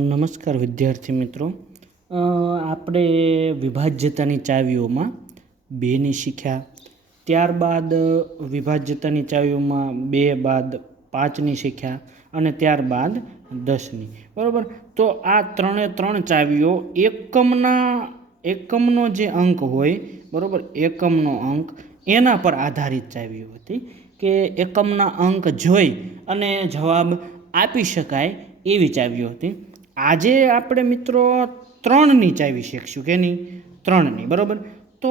નમસ્કાર વિદ્યાર્થી મિત્રો. આપણે વિભાજ્યતાની ચાવીઓમાં 2ની શીખ્યા. ત્યારબાદ વિભાજ્યતાની ચાવીઓમાં 2 બાદ 5ની શીખ્યા અને ત્યારબાદ 10ની. બરાબર. તો આ ત્રણ ચાવીઓ એકમનો જે અંક હોય, બરાબર, એકમનો અંક એના પર આધારિત ચાવીઓ હતી કે એકમના અંક જોઈ અને જવાબ આપી શકાય એવી ચાવીઓ હતી. આજે આપણે મિત્રો 3ની ચાવી શીખશું. કેની? 3ની. બરાબર. તો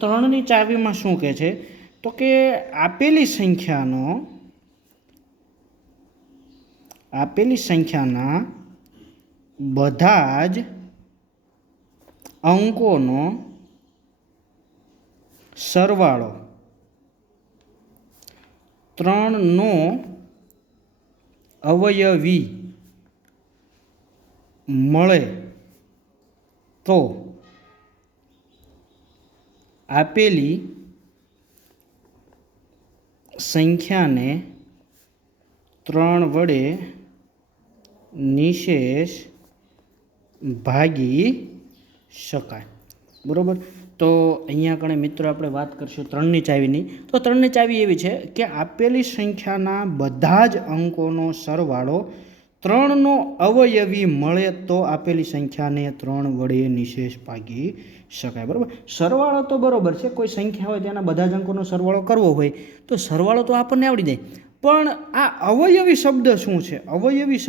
3ની ચાવીમાં શું કહે છે? તો કે આપેલી સંખ્યાના બધા જ અંકોનો સરવાળો 3નો અવયવી મળે તો આપેલી સંખ્યાને 3 વડે નિશેષ ભાગી શકાય. બરાબર. તો અહીંયા કણે મિત્રો આપણે વાત કરીશું 3ની ચાવીની. તો 3ની ચાવી એવી છે કે આપેલી સંખ્યાના બધા જ અંકોનો સરવાળો 3નો અવયવી મળે તો આપેલી સંખ્યાને 3 વડે નિશેષ ભાગી શકાય. બરાબર. સરવાળો તો બરાબર છે, કોઈ સંખ્યા હોય તેના બધા જ અંકોનો સરવાળો કરવો હોય તો સરવાળો તો આપણને આવડી જાય. પણ આ અવયવી શબ્દ શું છે? અવયવી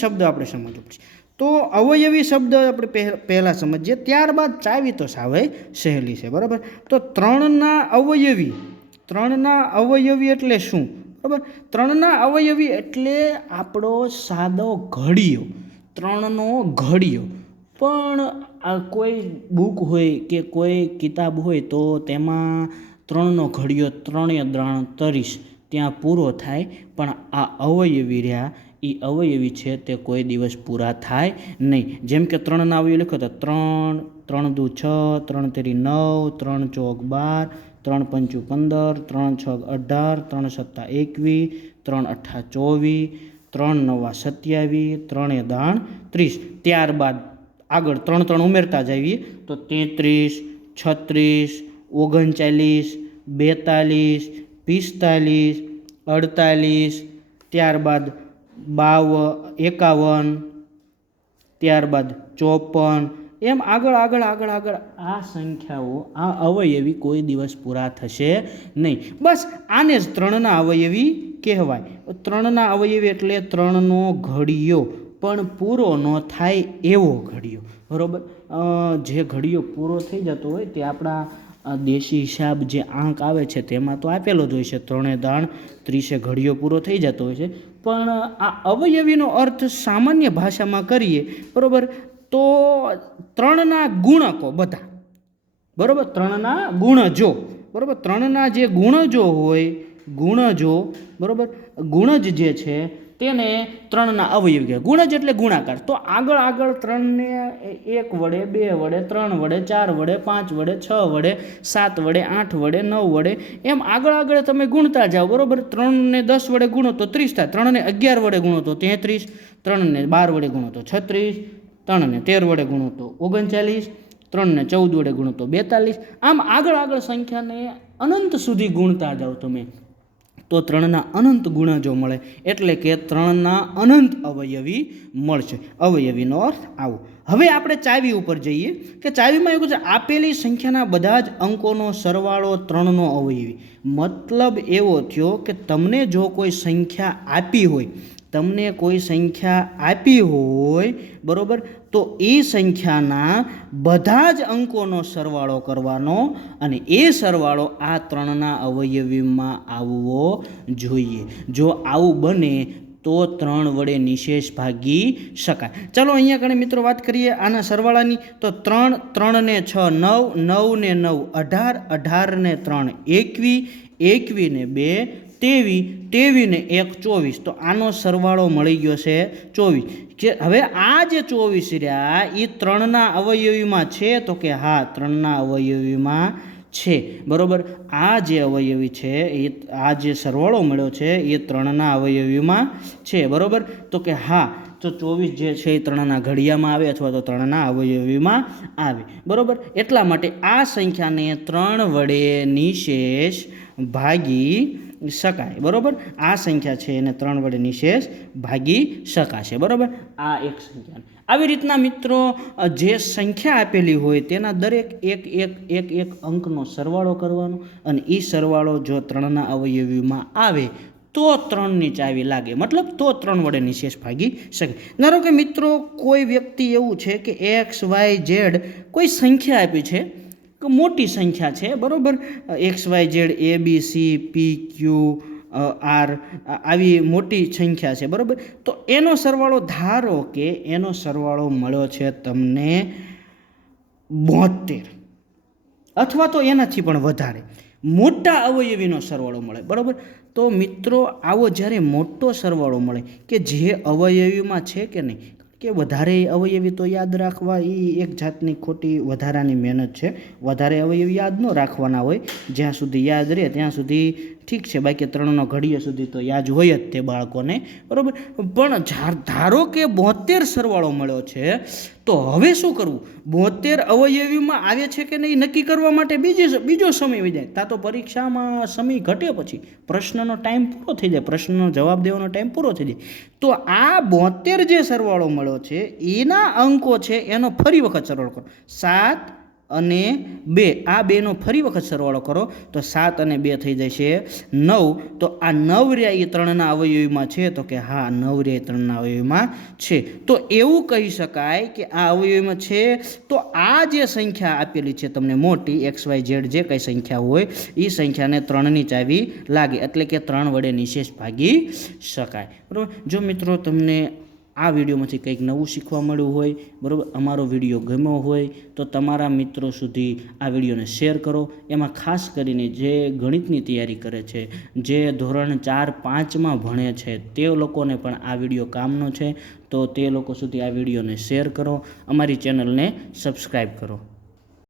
શબ્દ આપણે સમજવું પડશે. તો અવયવી શબ્દ આપણે પહેલાં સમજીએ, ત્યારબાદ ચાવી તો સાવ સહેલી છે. બરાબર. તો 3ના અવયવી એટલે શું? બરાબર. 3ના અવયવી એટલે આપણો સાદો ઘડિયો, 3નો ઘડિયો. પણ કોઈ બુક હોય કે કોઈ કિતાબ હોય તો તેમાં 3નો ઘડિયો 3×3 ત્યાં પૂરો થાય. પણ આ અવયવી રહ્યા, એ અવયવી છે તે કોઈ દિવસ પૂરા થાય નહીં. જેમ કે 3ના અવયવી લખો તો 3, 3 દુ 6, 3 તેરી 9, 3 ચોક 12, 3 પંચું 15, 3 છગ 18, 3 સત્તા 21, 3 અઠ્ઠા 24, 3 નવા 27, 3 દાણ 30. ત્યારબાદ આગળ 3 ઉમેરતા જઈએ તો 33, 36, 39, 42, 45, 48, ત્યારબાદ 51, ત્યારબાદ 54, એમ આગળ આ સંખ્યાઓ, આ અવયવી કોઈ દિવસ પૂરા થશે નહીં. બસ આને જ 3ના અવયવી કહેવાય. 3ના અવયવી એટલે 3નો ઘડિયો પણ પૂરો ન થાય એવો ઘડિયો. બરાબર. જે ઘડિયો પૂરો થઈ જતો હોય તે આપણા દેશી હિસાબ જે આંક આવે છે તેમાં તો આપેલો જ હોય છે, 3×30 ઘડિયો પૂરો થઈ જતો હોય છે. પણ આ અવયવીનો અર્થ સામાન્ય ભાષામાં કરીએ, બરાબર, તો 3ના ગુણકો બધા. બરાબર. 3ના ગુણજો. બરાબર. 3ના જે ગુણજો હોય, બરાબર, ગુણજ જે છે તેને 3ના અવયવી કહેવાય. ગુણજ એટલે ગુણાકાર. તો આગળ 3ને 1 વડે, 2 વડે, 3 વડે, 4 વડે, 5 વડે, 6 વડે, 7 વડે, 8 વડે, 9 વડે, એમ આગળ તમે ગુણતા જાઓ. બરાબર. 3ને 10 વડે ગુણો તો 30 થાય, 3ને 11 વડે ગુણો તો 33, 3ને 12 વડે ગુણો તો 36, 3ને 13 વડે ગુણો તો 39, 3ને 14 વડે ગુણો તો 42. આમ આગળ સંખ્યાને અનંત સુધી ગુણતા જાઓ તમે તો 3ના અનંત ગુણજો મળે. એટલે કે 3ના અનંત અવયવી મળશે. અવયવીનો અર્થ આવો. હવે આપણે ચાવી ઉપર જઈએ કે ચાવીમાં એવું છે આપેલી સંખ્યાના બધા જ અંકોનો સરવાળો 3નો અવયવી. મતલબ એવો થયો કે તમને જો કોઈ સંખ્યા આપી હોય, બરાબર, તો એ સંખ્યાના બધા જ અંકોનો સરવાળો કરવાનો અને એ સરવાળો આ 3ના અવયવીમાં આવવો જોઈએ. જો આવું બને તો 3 વડે નિશેષ ભાગી શકાય. ચાલો અહીંયા કણે મિત્રો વાત કરીએ આના સરવાળાની. તો 3, 3 ને 6 9, 9 ને 9 18, 18 ને 3 21, 21 ને 2 23, 23 ને 1 24. તો આનો સરવાળો મળી ગયો છે 24. હવે આ જે 24 રહ્યા એ 3ના અવયવીમાં છે? તો કે હા, 3ના અવયવીમાં છે બરાબર. આ જે અવયવી છે એ આ જે સરવાળો મળ્યો છે એ 3ના અવયવીમાં છે બરાબર. તો કે હા, તો 24 જે છે એ 3ના ઘડિયામાં આવે અથવા તો 3ના અવયવીમાં આવે બરાબર. એટલા માટે આ સંખ્યાને 3 વડે નિશેષ ભાગી શકાય બરાબર. આ સંખ્યા છે એને 3 વડે નિશેષ ભાગી શકાશે બરાબર. આ એક સંખ્યા. આવી રીતના મિત્રો જે સંખ્યા આપેલી હોય તેના દરેક એક અંકનો સરવાળો કરવાનો અને એ સરવાળો જો 3ના અવયવીમાં આવે તો 3ની ચાવી લાગે, મતલબ તો 3 વડે નિશેષ ભાગી શકે. ધારો કે મિત્રો કોઈ વ્યક્તિ એવું છે કે XYZ કોઈ સંખ્યા આપી છે, મોટી સંખ્યા છે બરાબર. XYZ ABCPQ R આવી મોટી સંખ્યા છે બરાબર. તો એનો સરવાળો ધારો કે એનો સરવાળો મળ્યો છે તમને 72 અથવા તો એનાથી પણ વધારે મોટા અવયવીનો સરવાળો મળે બરાબર. તો મિત્રો આવો જ્યારે મોટો સરવાળો મળે કે જે અવયવીમાં છે કે નહીં, કે વધારે અવયવી તો યાદ રાખવા એ એક જાતની ખોટી વધારાની મહેનત છે. વધારે અવયવી યાદ ન રાખવાના હોય, જ્યાં સુધી યાદ રહે ત્યાં સુધી ઠીક છે, બાકી 3નો ઘડિયો સુધી તો યાદ હોય જ તે બાળકોને બરાબર. પણ ધારો કે 72 સરવાળો મળ્યો છે, તો હવે શું કરવું? 72 અવયવીમાં આવે છે કે નહીં નક્કી કરવા માટે બીજો સમય વહી જાય. તા તો પરીક્ષામાં સમય ઘટે, પછી પ્રશ્નનો ટાઈમ પૂરો થઈ જાય, પ્રશ્નનો જવાબ દેવાનો ટાઈમ પૂરો થઈ જાય. તો આ 72 જે સરવાળો મળ્યો છે એના અંકો છે એનો ફરી વખત સરવાળો કરો. 7 અને 2 આ બેનો ફરી વખત સરવાળો કરો તો 7 અને 2 થઈ જશે 9. તો આ 9 રહ્યા એ 3ના અવયવીમાં છે, તો કે હા 9 રહ્યા એ 3ના અવયવીમાં છે. તો એવું કહી શકાય કે આ અવયવીમાં છે. તો આ જે સંખ્યા આપેલી છે તમને મોટી XYZ જે કંઈ સંખ્યા હોય એ સંખ્યાને 3ની ચાવી લાગે, એટલે કે 3 વડે નિશેષ ભાગી શકાય બરાબર. જો મિત્રો તમને આ વિડીયોમાંથી કંઈક નવું શીખવા મળ્યું હોય બરાબર, અમારો વિડીયો ગમ્યો હોય તો તમારા મિત્રો સુધી આ વિડીયોને શેર કરો. એમાં ખાસ કરીને જે ગણિતની તૈયારી કરે છે, જે ધોરણ 4-5માં ભણે છે તે લોકોને પણ આ વિડીયો કામનો છે. તો તે લોકો સુધી આ વિડીયોને શેર કરો, અમારી ચેનલને સબસ્ક્રાઈબ કરો.